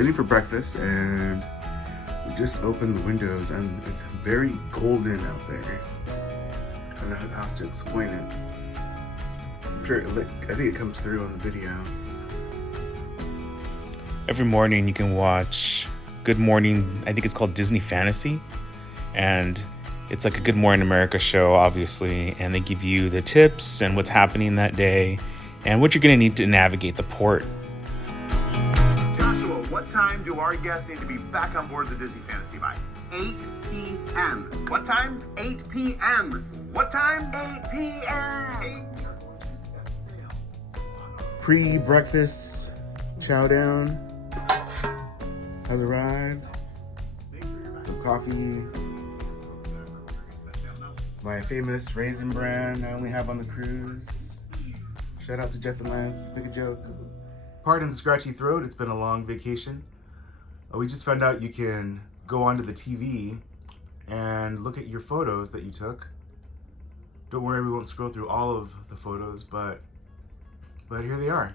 waiting for breakfast, and we just opened the windows, and it's very golden out there. I don't know how else to explain it. I'm sure, I think it comes through on the video. Every morning you can watch Good Morning, I think it's called Disney Fantasy, and it's like a Good Morning America show, obviously, and they give you the tips and what's happening that day and what you're going to need to navigate the port. Joshua, what time do our guests need to be back on board the Disney Fantasy by? 8 p.m. What time? 8 p.m. What time? 8 p.m. Pre-breakfast chow down has arrived. Some coffee. My famous raisin bran I only have on the cruise. Shout out to Jeff and Lance. Make a joke. Pardon the scratchy throat. It's been a long vacation. We just found out you can go onto the TV and look at your photos that you took. Don't worry, we won't scroll through all of the photos, but here they are.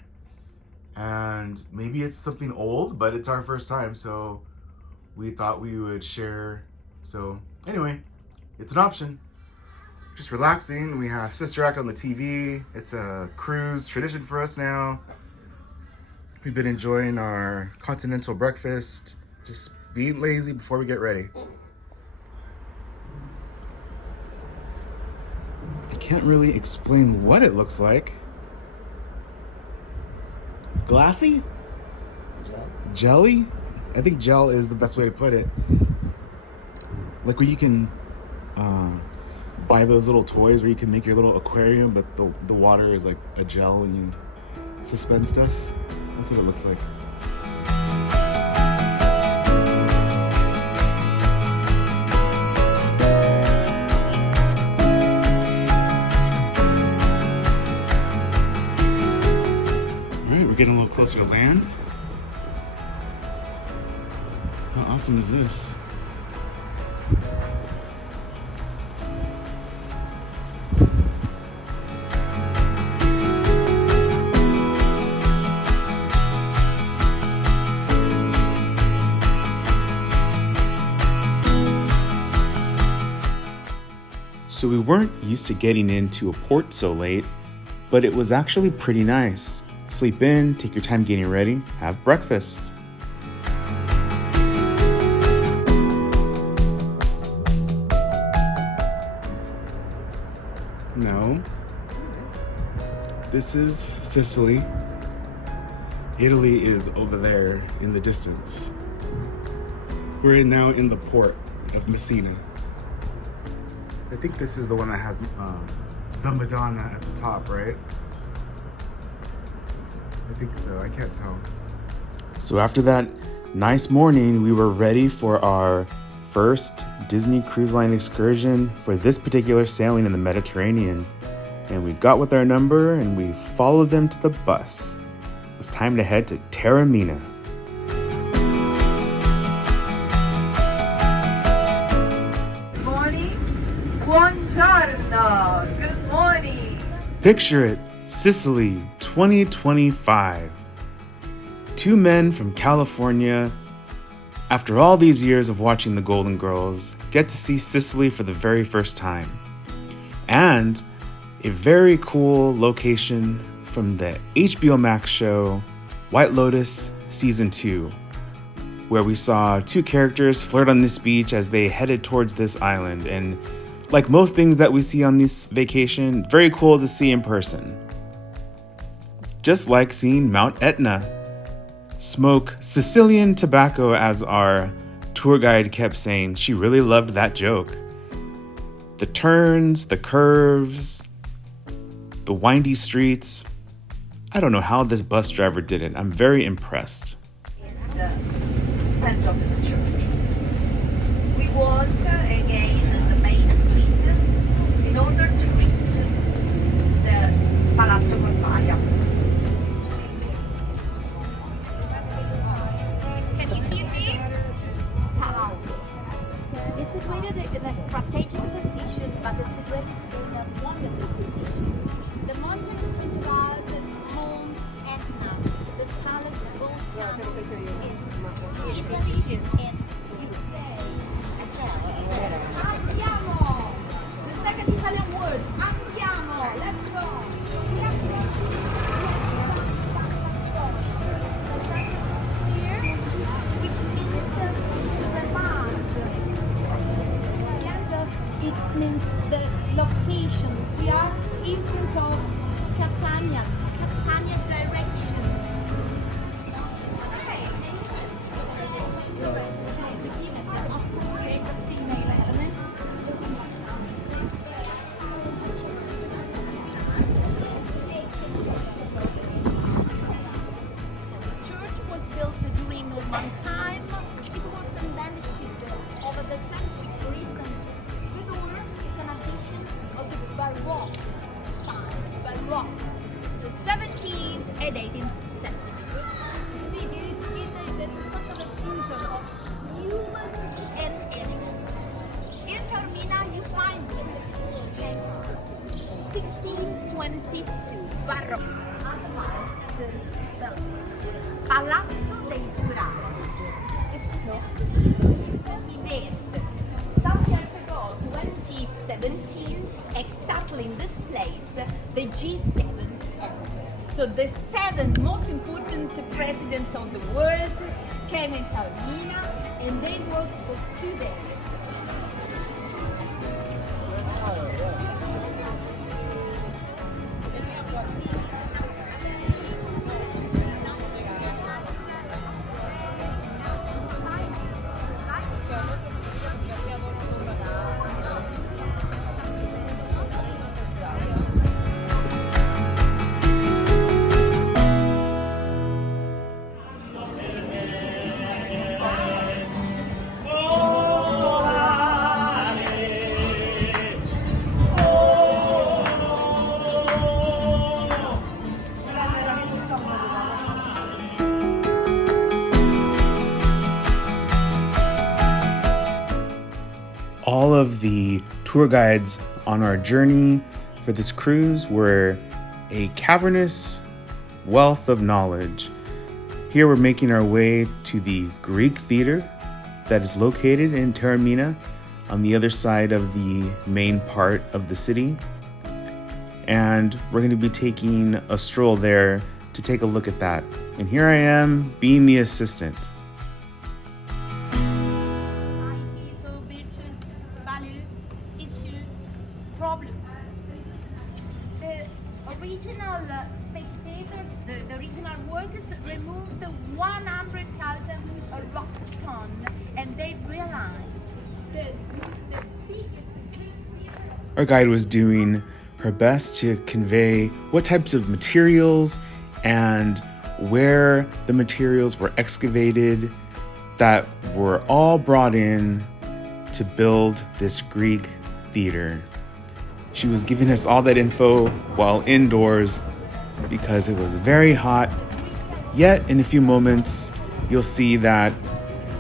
And maybe it's something old, but it's our first time, so we thought we would share. So anyway, it's an option. Just relaxing. We have Sister Act on the TV. It's a cruise tradition for us now. We've been enjoying our continental breakfast, just being lazy before we get ready. I can't really explain what it looks like. Glassy? Jelly? I think gel is the best way to put it. Like where you can buy those little toys where you can make your little aquarium, but the water is like a gel and you suspend stuff. That's what it looks like. Alright, we're getting a little closer to land. How awesome is this? So we weren't used to getting into a port so late, but it was actually pretty nice. Sleep in, take your time getting ready, have breakfast. No. This is Sicily. Italy is over there in the distance. We're now in the port of Messina. I think this is the one that has the Madonna at the top, right? I think so. I can't tell. So after that nice morning, we were ready for our first Disney Cruise Line excursion for this particular sailing in the Mediterranean. And we got with our number and we followed them to the bus. It was time to head to Taormina. Buongiorno. Good morning. Picture it, Sicily 2025. Two men from California, after all these years of watching the Golden Girls, get to see Sicily for the very first time. And a very cool location from the HBO Max show White Lotus Season 2, where we saw two characters flirt on this beach as they headed towards this island. And like most things that we see on this vacation, very cool to see in person. Just like seeing Mount Etna. Smoke Sicilian tobacco, as our tour guide kept saying. She really loved that joke. The turns, the curves, the windy streets. I don't know how this bus driver did it. I'm very impressed. In the center of the church. We walk again the main street in order to reach the Palazzo Colmaia. Can you hear me? Ciao. It's situated in a strategic position, but it's situated in a wonderful position. The mountain in front of us is Mount Etna. The tallest mountain in Italy and UK. Andiamo! The second Italian word, andiamo! Let's go! We have to here, which means remarks. Yes, it means the location. We are in front of Catania direction. One time it was embellished over the century. For instance, the door is an addition of the Baroque style, Baroque, so 17th and 18th century. It's such a fusion of humans and animals. In Taormina, you find this 1622 Baroque. Palazzo dei Giurati. Event. Some years ago, 2017, exactly in this place, the G7 happened. So the 7 most important presidents of the world came in Taormina and they worked for 2 days. All of the tour guides on our journey for this cruise were a cavernous wealth of knowledge. Here we're making our way to the Greek theater that is located in Taormina on the other side of the main part of the city. And we're going to be taking a stroll there to take a look at that. And here I am being the assistant. So virtues, value, issues, problems. The original spectators, the original workers removed 100,000 rock stone, and they realized that the biggest Greek theater. Our guide was doing her best to convey what types of materials and where the materials were excavated that were all brought in to build this Greek theater. She was giving us all that info while indoors because it was very hot. Yet in a few moments, you'll see that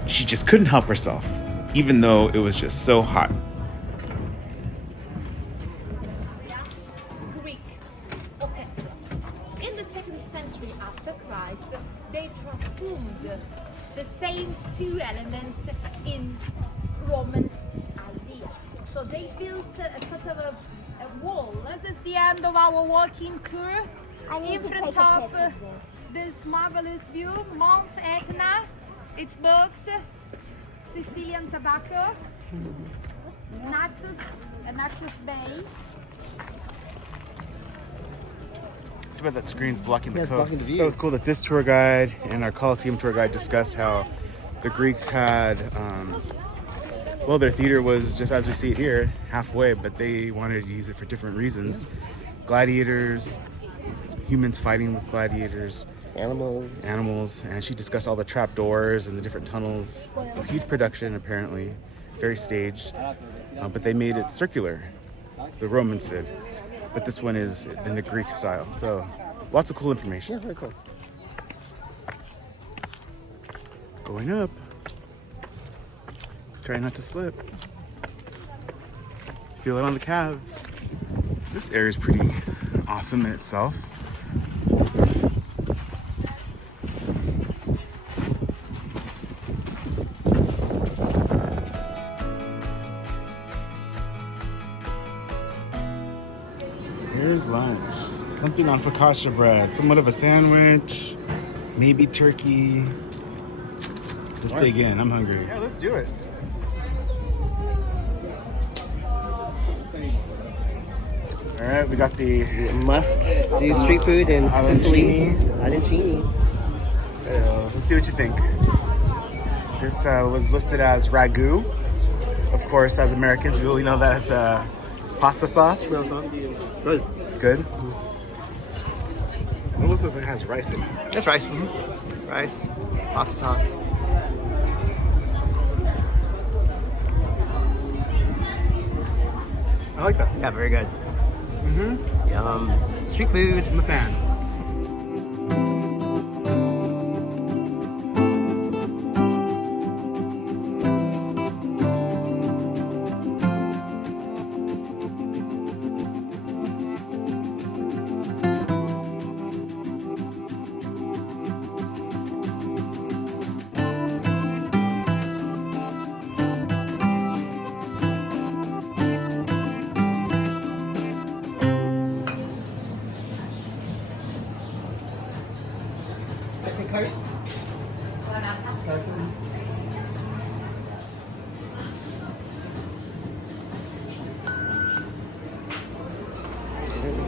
she just couldn't help herself, even though it was just so hot. Greek orchestra. In the 2nd century after Christ, they transformed the same 2 elements in Roman idea. So they built a sort of a wall. This is the end of our walking tour. In front of this marvelous view, Mount Etna, its books, Sicilian tobacco, Naxos Bay. Too bad that screen's blocking the Yeah, it's blocking coast. the view. That was cool that this tour guide and our Colosseum tour guide discussed how the Greeks had, well, their theater was just as we see it here, halfway, but they wanted to use it for different reasons. Gladiators, humans fighting with gladiators, animals, and she discussed all the trapdoors and the different tunnels. A huge production, apparently, very staged, but they made it circular. The Romans did, but this one is in the Greek style. So, lots of cool information. Yeah, very cool. Going up. Try not to slip. Feel it on the calves. This area is pretty awesome in itself. Here's lunch. Something on focaccia bread. Somewhat of a sandwich. Maybe turkey. Let's dig in. I'm hungry. Yeah, let's do it. All right, we got the Must-do street food in Sicily. Arancini. So, let's see what you think. This was listed as ragu. Of course, as Americans, we only know that as pasta sauce. Good. Good. It almost looks like it has rice in it. That's rice. Rice. Pasta sauce. I like that. Yeah, very good. Yum. Street food. I'm a fan.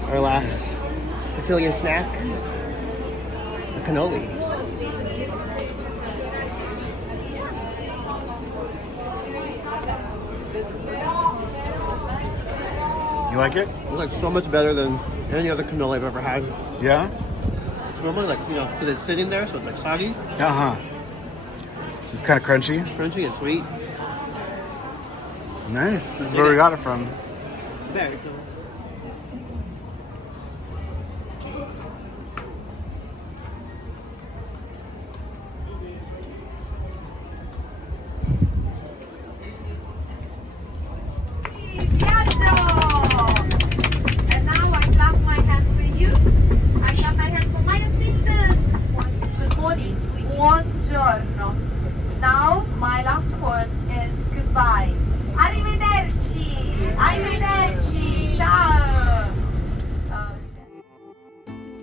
Our last Sicilian snack, a cannoli. You like it? It's like so much better than any other cannoli I've ever had. Yeah? It's normally like, because it's sitting there, so it's like soggy, Uh-huh. It's kind of crunchy. crunchy, and sweet. Nice. This is where we got it from. Very good. And now I clap my hand for you. I clap my hand for my assistants. Good morning, sweetie. Buongiorno. Now my last word is goodbye. Arrivederci. Arrivederci. Ciao.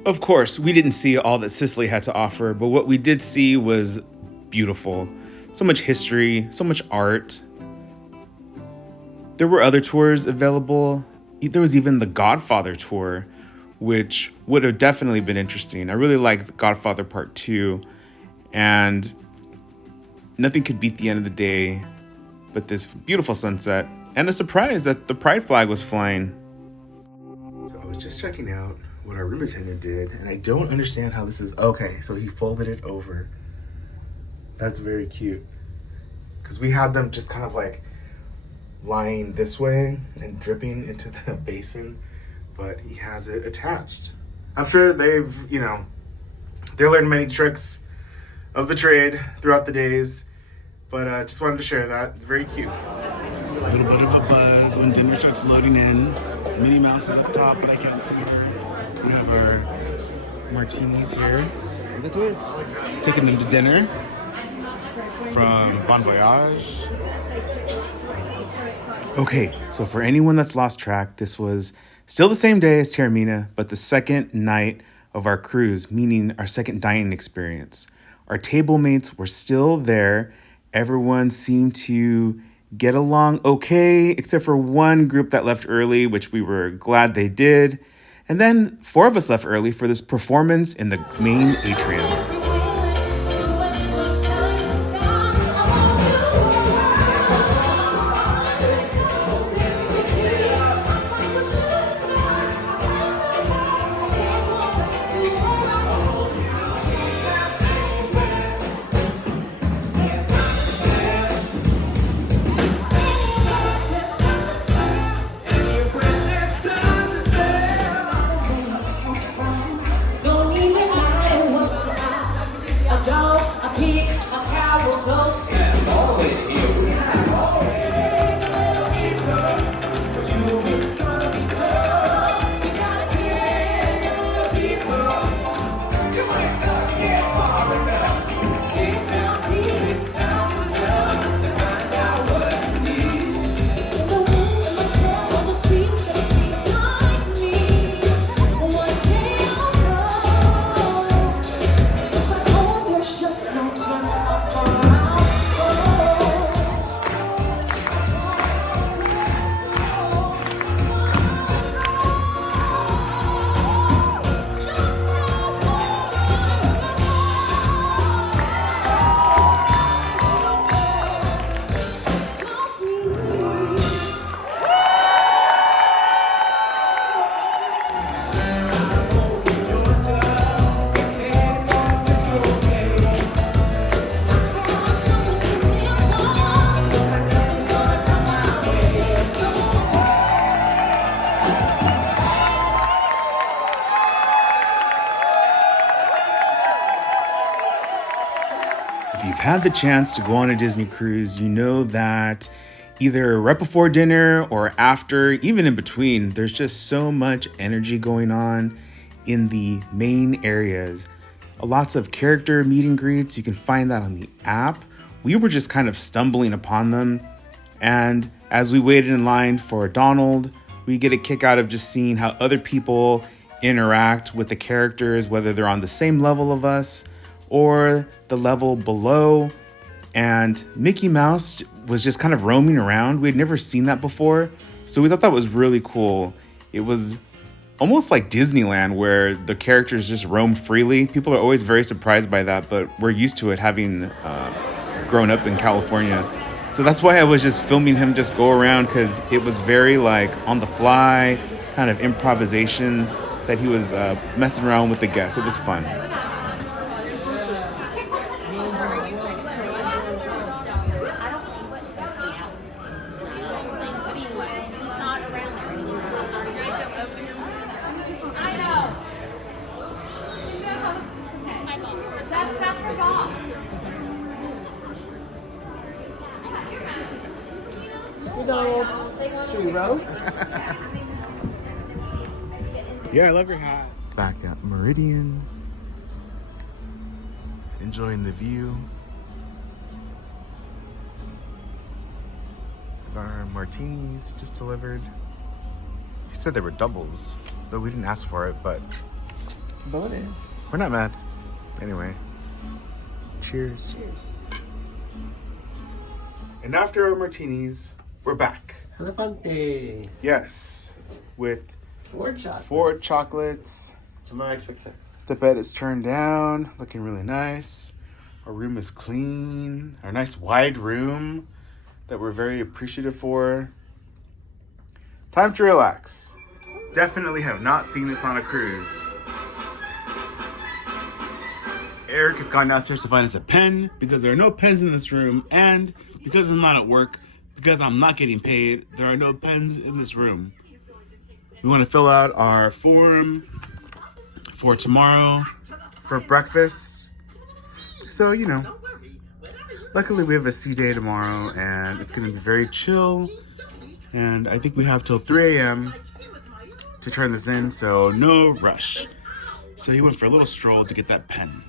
Of course, we didn't see all that Sicily had to offer, but what we did see was beautiful. So much history, so much art. There were other tours available. There was even the Godfather tour, which would have definitely been interesting. I really liked The Godfather Part 2, and nothing could beat the end of the day but this beautiful sunset and a surprise that the pride flag was flying. So I was just checking out what our room attendant did, and I don't understand how this is. Okay, so he folded it over. That's very cute. Because we had them just kind of like lying this way and dripping into the basin, but he has it attached. I'm sure they've, they learned many tricks of the trade throughout the days, but just wanted to share that. It's very cute. A little bit of a buzz when dinner starts loading in. Minnie Mouse is up top, but I can't see her. We have our martinis here. Taking them to dinner from Bon Voyage. Okay, so for anyone that's lost track, this was still the same day as Taormina, but the second night of our cruise, meaning our second dining experience. Our table mates were still there. Everyone seemed to get along okay, except for one group that left early, which we were glad they did. And then 4 of us left early for this performance in the main atrium. If you've had the chance to go on a Disney cruise, you know that either right before dinner or after, even in between, there's just so much energy going on in the main areas. Lots of character meet and greets. You can find that on the app. We were just kind of stumbling upon them. And as we waited in line for Donald, we get a kick out of just seeing how other people interact with the characters, whether they're on the same level of us or the level below. And Mickey Mouse was just kind of roaming around. We had never seen that before, so we thought that was really cool. It was almost like Disneyland, where the characters just roam freely. People are always very surprised by that, but we're used to it, having grown up in California. So that's why I was just filming him just go around, because it was very like on the fly kind of improvisation that he was messing around with the guests. It was fun. Should we row? Yeah, I love your hat. Back at Meridian, enjoying the view. Our martinis just delivered. He said they were doubles, though we didn't ask for it, but Bonus. we're not mad. Anyway, cheers. Cheers. And after our martinis, we're back. Elefante. Yes, with 4 chocolates. 4 chocolates. To my expectations. The bed is turned down, looking really nice. Our room is clean. Our nice wide room that we're very appreciative for. Time to relax. Definitely have not seen this on a cruise. Eric has gone downstairs to find us a pen because there are no pens in this room, and because I'm not at work, because I'm not getting paid, there are no pens in this room. We want to fill out our form for tomorrow for breakfast. So, you know, luckily we have a sea day tomorrow and it's going to be very chill. And I think we have till 3 a.m. to turn this in, so no rush. So he went for a little stroll to get that pen.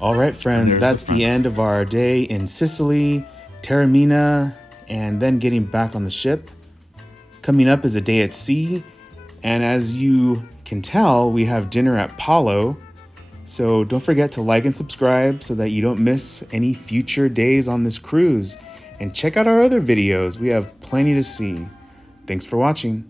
All right, friends, There's that's the the front. end of our day in Sicily, Taormina, and then getting back on the ship. Coming up is a day at sea, and as you can tell, we have dinner at Palo. So don't forget to like and subscribe so that you don't miss any future days on this cruise. And check out our other videos. We have plenty to see. Thanks for watching.